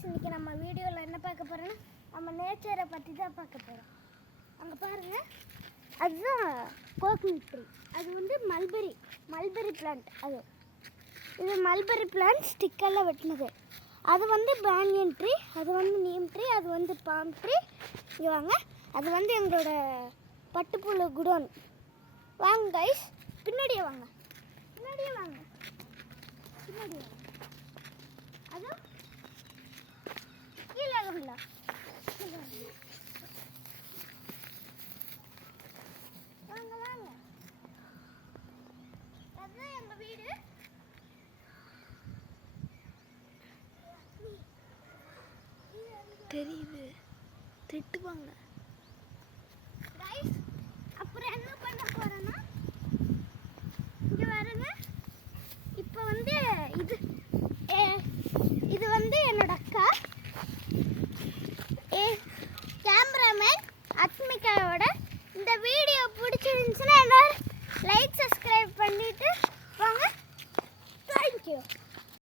Guys, இன்னைக்கு நம்ம வீடியோவில் என்ன பார்க்க போகிறோன்னா நம்ம நேச்சரை பற்றி தான் பார்க்க போகிறோம். அங்கே பாருங்கள், அதுதான் கோகனட் ட்ரீ. அது வந்து மல்பெரி பிளான்ட். இது மல்பெரி பிளான்ட் ஸ்டிக்கெல்லாம் வெட்டினது. அது வந்து பேனியன் ட்ரீ, அது வந்து நீம் ட்ரீ, அது வந்து பாம் ட்ரீ. இங்கே வாங்க, அது வந்து எங்களோட பட்டுப்புழு குடோன். வாங்க கைஸ், பின்னாடியே வாங்க. அது கீழே வாங்க. அதுதான் எங்க வீடு. தெரியுது, திட்டுவாங்க. கைஸ், அப்புறம் என்ன பண்ண போறேன்னா, இங்க பாருங்க. இப்போ வந்து இது வந்து என்னோட அக்கா கேமராமேன் அத்மிகாவோட. இந்த வீடியோ பிடிச்சிருந்துச்சுன்னா